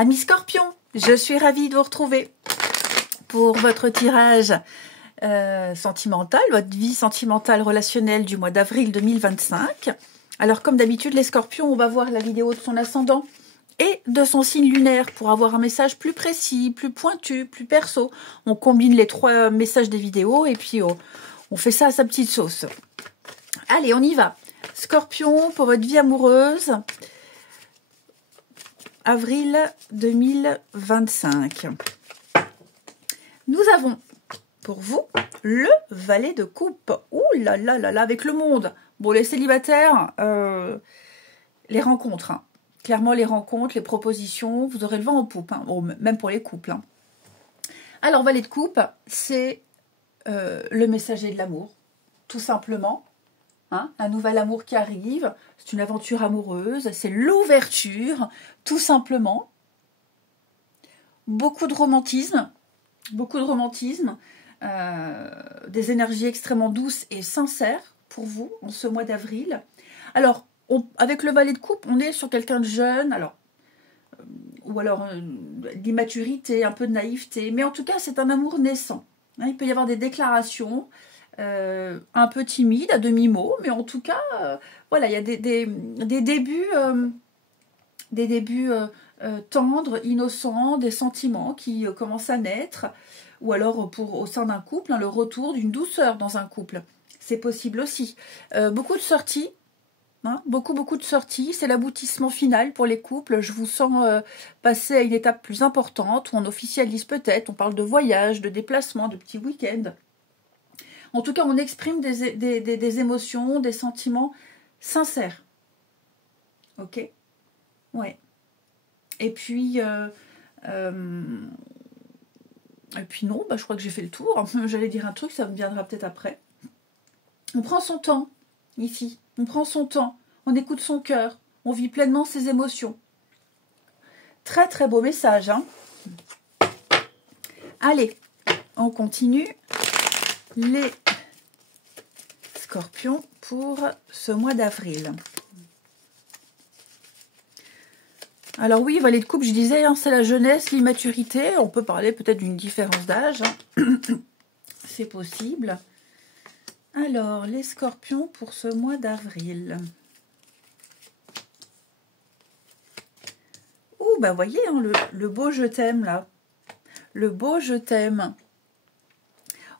Amis Scorpion, je suis ravie de vous retrouver pour votre tirage sentimental, votre vie sentimentale relationnelle du mois d'avril 2025. Alors comme d'habitude les Scorpions, on va voir la vidéo de son ascendant et de son signe lunaire pour avoir un message plus précis, plus pointu, plus perso. On combine les trois messages des vidéos et puis on fait ça à sa petite sauce. Allez, on y va. Scorpion, pour votre vie amoureuse, avril 2025. Nous avons pour vous le valet de coupe. Ouh là là là là, avec le monde. Bon, les célibataires, les rencontres. Hein. Clairement, les rencontres, les propositions, vous aurez le vent en poupe. Hein. Bon, même pour les couples. Hein. Alors, valet de coupe, c'est le messager de l'amour, tout simplement. Hein, un nouvel amour qui arrive, c'est une aventure amoureuse, c'est l'ouverture, tout simplement. Beaucoup de romantisme, des énergies extrêmement douces et sincères pour vous en ce mois d'avril. Alors, avec le valet de coupe, on est sur quelqu'un de jeune, ou alors d'immaturité, un peu de naïveté, mais en tout cas, c'est un amour naissant. Hein, il peut y avoir des déclarations, un peu timide, à demi-mot, mais en tout cas, voilà, il y a des débuts tendres, innocents, des sentiments qui commencent à naître, ou alors au sein d'un couple, hein, le retour d'une douceur dans un couple, c'est possible aussi. Beaucoup de sorties, hein, beaucoup de sorties, c'est l'aboutissement final pour les couples. Je vous sens passer à une étape plus importante, où on officialise peut-être, on parle de voyage, de déplacement, de petits week-ends. En tout cas, on exprime des émotions, des sentiments sincères. Ok? Ouais. Et puis non, je crois que j'ai fait le tour. J'allais dire un truc, ça me viendra peut-être après. On prend son temps, ici. On prend son temps. On écoute son cœur. On vit pleinement ses émotions. Très, très beau message. Hein. Allez, on continue. Les Scorpions pour ce mois d'avril. Alors oui, valet de coupe, je disais, hein, c'est la jeunesse, l'immaturité. On peut parler peut-être d'une différence d'âge. Hein. C'est possible. Alors, les Scorpions pour ce mois d'avril. Ouh, bah voyez, hein, le beau je t'aime là. Le beau je t'aime.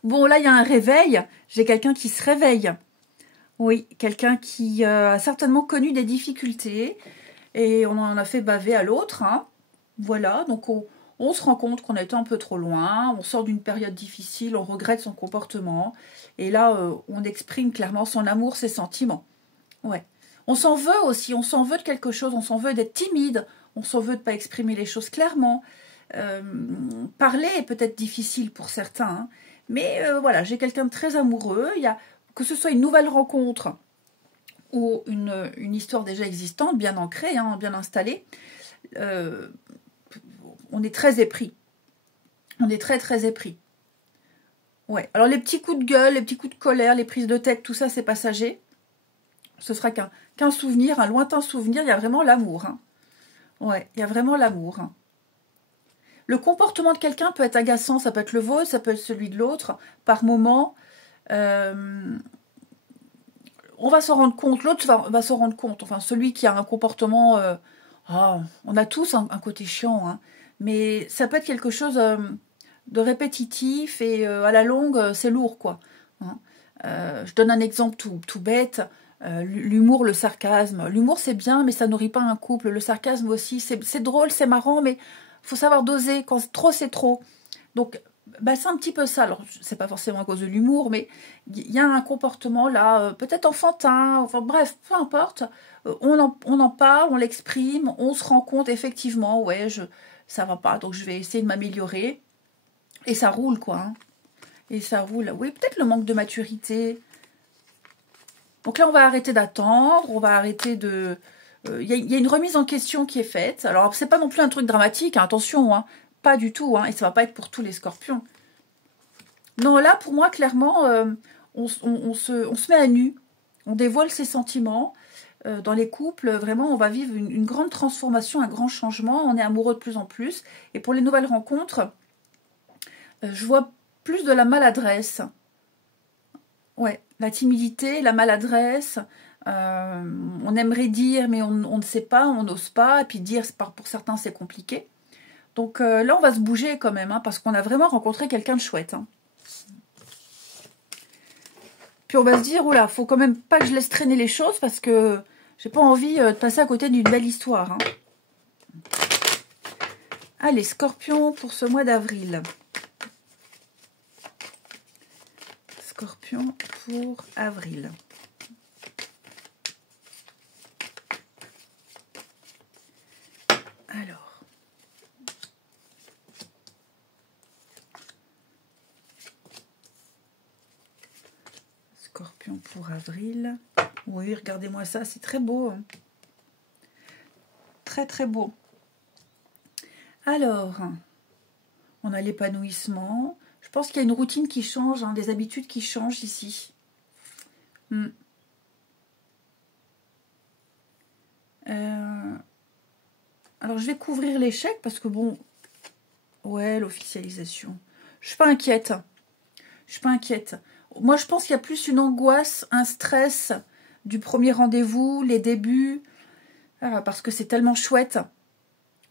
Bon, là, il y a un réveil. J'ai quelqu'un qui se réveille. Oui, quelqu'un qui a certainement connu des difficultés. Et on en a fait baver à l'autre. Hein. Voilà, donc on se rend compte qu'on a été un peu trop loin. On sort d'une période difficile, on regrette son comportement. Et là, on exprime clairement son amour, ses sentiments. Ouais. On s'en veut aussi, on s'en veut de quelque chose. On s'en veut d'être timide. On s'en veut de ne pas exprimer les choses clairement. Parler est peut-être difficile pour certains. Hein. Mais voilà, j'ai quelqu'un de très amoureux. Il y a, que ce soit une nouvelle rencontre ou une histoire déjà existante, bien ancrée, hein, bien installée, on est très épris. On est très, très épris. Ouais. Alors, les petits coups de gueule, les petits coups de colère, les prises de tête, tout ça, c'est passager. Ce sera qu'un souvenir, un lointain souvenir. Il y a vraiment l'amour. Hein. Ouais, il y a vraiment l'amour. Hein. Le comportement de quelqu'un peut être agaçant, ça peut être le vôtre, ça peut être celui de l'autre, par moment. On va s'en rendre compte, l'autre va s'en rendre compte. Enfin, celui qui a un comportement... on a tous un côté chiant, hein, mais ça peut être quelque chose de répétitif et à la longue, c'est lourd, quoi. Hein. Je donne un exemple tout bête. L'humour, le sarcasme. L'humour, c'est bien, mais ça nourrit pas un couple. Le sarcasme aussi, c'est drôle, c'est marrant, mais faut savoir doser. Quand c'est trop, c'est trop. Donc, c'est un petit peu ça. Alors, c'est pas forcément à cause de l'humour, mais il y a un comportement là, peut-être enfantin, enfin bref, peu importe. On en parle, on l'exprime, on se rend compte effectivement, ouais, ça va pas, donc je vais essayer de m'améliorer. Et ça roule, quoi. Hein. Et ça roule. Oui, peut-être le manque de maturité. Donc là, on va arrêter d'attendre, on va arrêter de... Il y a une remise en question qui est faite. Alors, c'est pas non plus un truc dramatique, hein, attention, hein, pas du tout, hein, et ça va pas être pour tous les Scorpions. Non, là, pour moi, clairement, on se met à nu, on dévoile ses sentiments, dans les couples, vraiment, on va vivre une grande transformation, un grand changement. On est amoureux de plus en plus. Et pour les nouvelles rencontres, je vois plus de la maladresse. Ouais, la timidité, la maladresse. On aimerait dire, mais on ne sait pas, on n'ose pas. Et puis dire, pour certains, c'est compliqué. Donc là, on va se bouger quand même, hein, parce qu'on a vraiment rencontré quelqu'un de chouette. Hein. Puis on va se dire, oula, faut quand même pas que je laisse traîner les choses, parce que j'ai pas envie de passer à côté d'une belle histoire. Hein. Allez, Scorpion pour ce mois d'avril. Scorpion pour avril. Alors. Scorpion pour avril. Oui, regardez-moi ça, c'est très beau. Hein. Très, très beau. Alors, on a l'épanouissement. Je pense qu'il y a une routine qui change, hein, des habitudes qui changent ici. Alors, je vais couvrir l'échec parce que bon... Ouais, l'officialisation. Je suis pas inquiète. Je suis pas inquiète. Moi, je pense qu'il y a plus une angoisse, un stress du premier rendez-vous, les débuts, parce que c'est tellement chouette.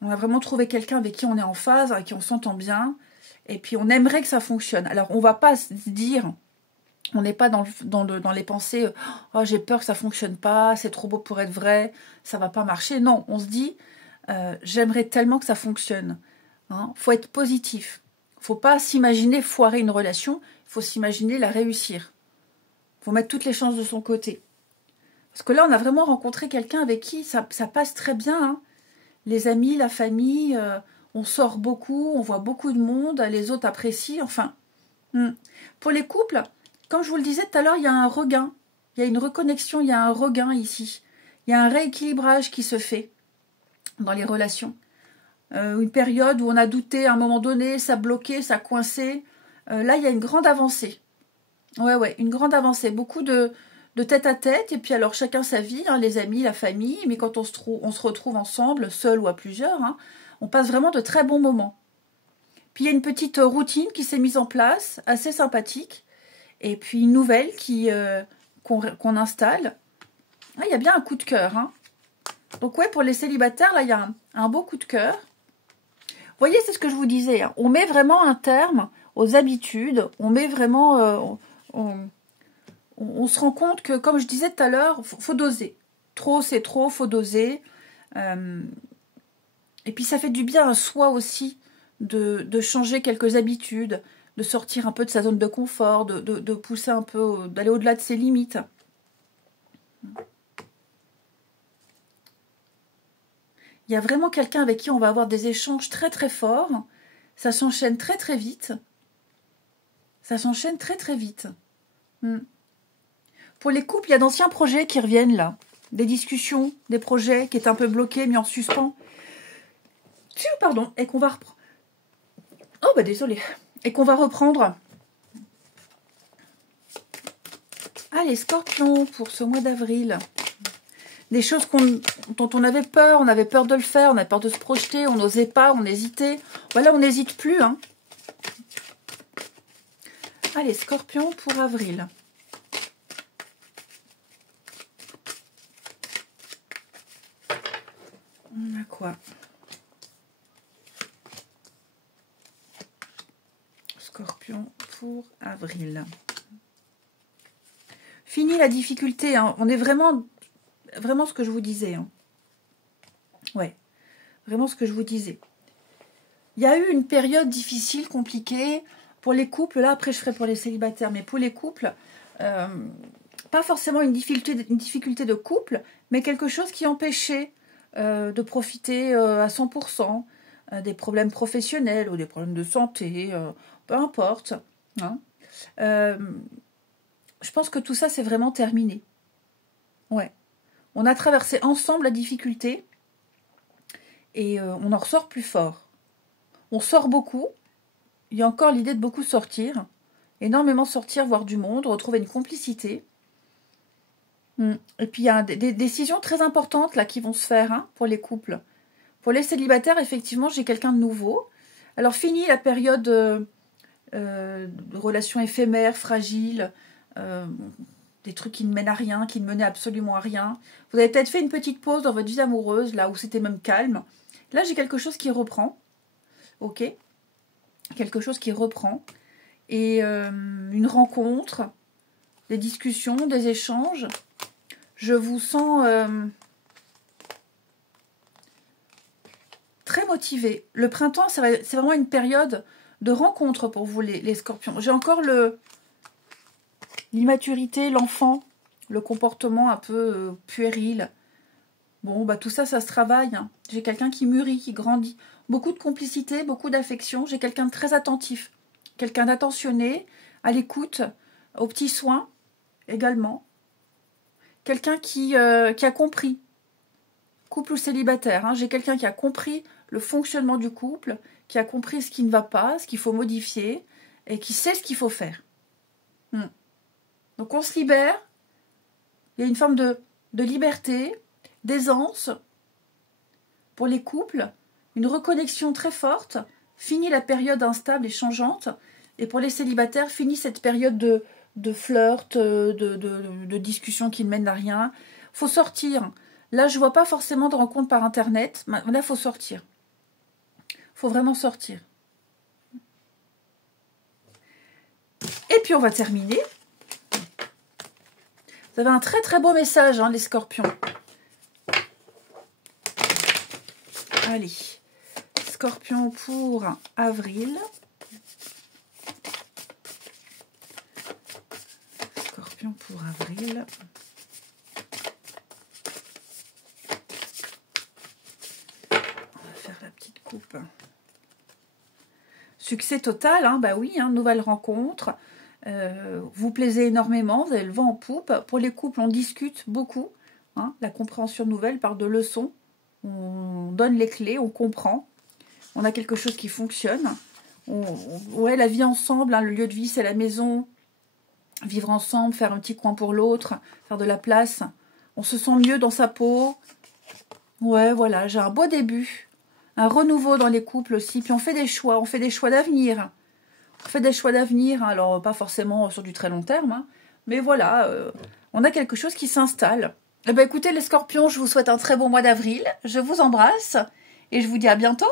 On a vraiment trouvé quelqu'un avec qui on est en phase, avec qui on s'entend bien, et puis on aimerait que ça fonctionne. Alors, on va pas se dire, on n'est pas dans les pensées, oh, j'ai peur que ça fonctionne pas, c'est trop beau pour être vrai, ça va pas marcher. Non, on se dit, j'aimerais tellement que ça fonctionne. Hein. Faut être positif. Faut pas s'imaginer foirer une relation, il faut s'imaginer la réussir. Il faut mettre toutes les chances de son côté. Parce que là, on a vraiment rencontré quelqu'un avec qui ça passe très bien. Hein. Les amis, la famille, on sort beaucoup, on voit beaucoup de monde, les autres apprécient, enfin. Pour les couples, comme je vous le disais tout à l'heure, il y a un regain. Il y a une reconnexion, il y a un regain ici. Il y a un rééquilibrage qui se fait dans les relations. Une période où on a douté à un moment donné, ça bloquait, ça coinçait. Là, il y a une grande avancée. Ouais, une grande avancée. Beaucoup de tête à tête. Et puis alors, chacun sa vie, hein, les amis, la famille. Mais quand on se retrouve ensemble, seul ou à plusieurs, hein, on passe vraiment de très bons moments. Puis il y a une petite routine qui s'est mise en place, assez sympathique. Et puis une nouvelle qu'on installe. Ah, il y a bien un coup de cœur. Hein. Donc ouais, pour les célibataires, là, il y a un beau coup de cœur. Vous voyez, c'est ce que je vous disais. Hein. On met vraiment un terme aux habitudes. On met vraiment... on se rend compte que, comme je disais tout à l'heure, faut doser. Trop, c'est trop, faut doser. Et puis, ça fait du bien à soi aussi de changer quelques habitudes, de sortir un peu de sa zone de confort, de pousser un peu, d'aller au-delà de ses limites. Il y a vraiment quelqu'un avec qui on va avoir des échanges très très forts. Ça s'enchaîne très très vite. Ça s'enchaîne très très vite. Pour les couples, il y a d'anciens projets qui reviennent là. Des discussions, des projets qui étaient un peu bloqués, mis en suspens. Pardon, et qu'on va reprendre. Oh bah désolé. Et qu'on va reprendre. Allez, Scorpion, pour ce mois d'avril. Des choses dont on avait peur de le faire, on avait peur de se projeter, on n'osait pas, on hésitait. Voilà, on n'hésite plus. Hein. Allez, Scorpion pour avril. On a quoi? Scorpion pour avril. Fini la difficulté. Hein. On est vraiment ce que je vous disais. Hein. Ouais, vraiment ce que je vous disais. Il y a eu une période difficile, compliquée. Pour les couples, là après je ferai pour les célibataires, mais pour les couples, pas forcément une difficulté de couple, mais quelque chose qui empêchait de profiter à 100%, des problèmes professionnels ou des problèmes de santé, peu importe. Hein. Je pense que tout ça c'est vraiment terminé. Ouais. On a traversé ensemble la difficulté et on en ressort plus fort. On sort beaucoup. Il y a encore l'idée de beaucoup sortir. Énormément sortir, voir du monde, retrouver une complicité. Et puis, il y a des décisions très importantes là qui vont se faire hein, pour les couples. Pour les célibataires, effectivement, j'ai quelqu'un de nouveau. Alors, fini la période de relations éphémères, fragiles, des trucs qui ne mènent à rien, qui ne menaient absolument à rien. Vous avez peut-être fait une petite pause dans votre vie amoureuse, là où c'était même calme. Là, j'ai quelque chose qui reprend. Ok ? Quelque chose qui reprend. Et une rencontre, des discussions, des échanges. Je vous sens très motivé. Le printemps, c'est vraiment une période de rencontre pour vous, les scorpions. J'ai encore l'immaturité, l'enfant, le comportement un peu puéril. Bon, bah tout ça, ça se travaille. Hein. J'ai quelqu'un qui mûrit, qui grandit. Beaucoup de complicité, beaucoup d'affection. J'ai quelqu'un de très attentif. Quelqu'un d'attentionné, à l'écoute, aux petits soins également. Quelqu'un qui a compris. Couple ou célibataire. Hein. J'ai quelqu'un qui a compris le fonctionnement du couple, qui a compris ce qui ne va pas, ce qu'il faut modifier, et qui sait ce qu'il faut faire. Donc on se libère. Il y a une forme de liberté, d'aisance pour les couples, une reconnexion très forte, fini la période instable et changeante, et pour les célibataires, fini cette période de flirt, de discussion qui ne mène à rien. Faut sortir. Là, je vois pas forcément de rencontres par Internet. Là, il faut sortir. Faut vraiment sortir. Et puis, on va terminer. Vous avez un très très beau message, hein, les scorpions. Allez. Scorpion pour avril. Scorpion pour avril. On va faire la petite coupe. Succès total, hein, bah oui, hein, nouvelle rencontre. Vous plaisez énormément, vous avez le vent en poupe. Pour les couples, on discute beaucoup. Hein, la compréhension nouvelle par de leçons. On donne les clés, on comprend. On a quelque chose qui fonctionne. Ouais, la vie ensemble, hein, le lieu de vie, c'est la maison. Vivre ensemble, faire un petit coin pour l'autre, faire de la place. On se sent mieux dans sa peau. Ouais, voilà, j'ai un beau début. Un renouveau dans les couples aussi. Puis on fait des choix d'avenir. On fait des choix d'avenir, hein, alors pas forcément sur du très long terme, hein, mais voilà, on a quelque chose qui s'installe. Eh bien écoutez les scorpions, je vous souhaite un très bon mois d'avril. Je vous embrasse et je vous dis à bientôt.